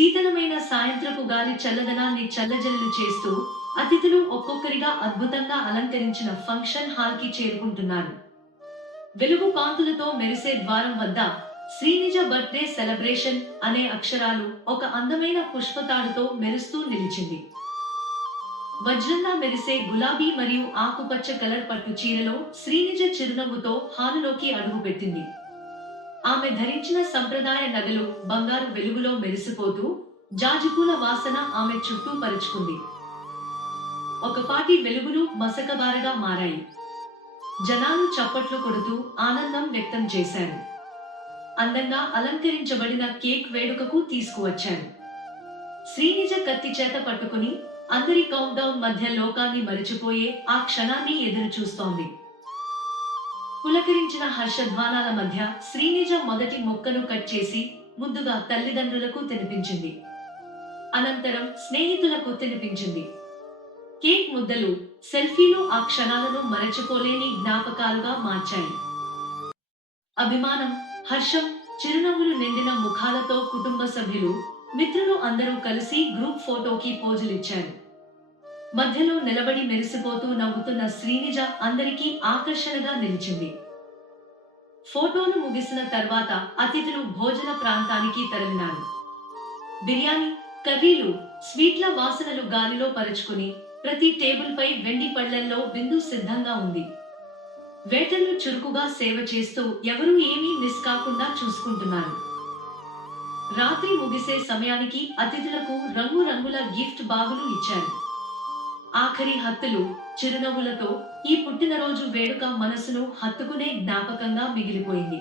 శీతలమైన సాయంత్రపు గాలి చల్లదనాన్ని చల్లజల్లు చేస్తూ అతిథులు ఒక్కొక్కరిగా అద్భుతంగా అలంకరించిన ఫంక్షన్ హాల్ కి చేరుకుంటున్నారు. వెలుగు కాంతులతో మెరిసే ద్వారం వద్ద శ్రీనిజ బర్త్డే సెలబ్రేషన్ అనే అక్షరాలు ఒక అందమైన పుష్పతాడుతో మెరుస్తూ నిలిచింది. వజ్రంలా మెరిసే గులాబీ మరియు ఆకుపచ్చ కలర్ పట్టు చీరలో శ్రీనిజ చిరునవ్వుతో హాలులోకి అడుగుపెట్టింది. ఆమె ధరించిన సంప్రదాయ నగలు బంగారు వెలుగులో మెరిసిపోతూ జాజిపూల వాసన ఆమె చుట్టూ పరుచుకుంది. ఒకపాటి వెలుగులు మసకబారగా మారాయి. జనాలు చప్పట్లు కొడుతూ ఆనందం వ్యక్తం చేశారు. అందంగా అలంకరించబడిన కేక్ వేడుకకు తీసుకువచ్చారు. శ్రీనిజ కత్తి చేత పట్టుకుని అందరి కౌంట్ డౌన్ మధ్య లోకాన్ని మరిచిపోయే ఆ క్షణాన్ని ఎదురు చూస్తోంది. పులకరించిన హర్షధ్వానాల మధ్య శ్రీనిజ మొదటి ముక్కను కట్ చేసి ముద్దుగా తల్లిదండ్రులకు తినిపించింది. అనంతరం స్నేహితులకు తినిపించింది. కేక్ ముద్దలు, సెల్ఫీలు ఆ క్షణాలను మరచిపోలేని జ్ఞాపకాలుగా మార్చాయి. అభిమానం, హర్షం, చిరునవ్వులు నిండిన ముఖాలతో కుటుంబ సభ్యులు, మిత్రులు అందరూ కలిసి గ్రూప్ ఫోటోకి పోజులిచ్చారు. మధ్యలో నిలబడి మెరిసిపోతూ నవ్వుతున్న శ్రీనిజ అందరికీ ఆకర్షణగా నిలిచింది. ఫోటోను ముగిసిన తర్వాత అతిథులు భోజన ప్రాంతానికి తరలినారు. బిర్యానీ, కర్రీలు, స్వీట్ల వాసనలు గాలిలో పరుచుకుని ప్రతి టేబుల్ పై వెండి పళ్లల్లో విందు సిద్ధంగా ఉంది. వేటర్లు చురుకుగా సేవ చేస్తూ ఎవరూ ఏమీ మిస్ కాకుండా చూసుకుంటున్నారు. రాత్రి ముగిసే సమయానికి అతిథులకు రంగురంగుల గిఫ్ట్ బాగులు ఇచ్చారు. ఆఖరి హత్తులు, చిరునవ్వులతో ఈ పుట్టినరోజు వేడుక మనసును హత్తుకునే జ్ఞాపకంగా మిగిలిపోయింది.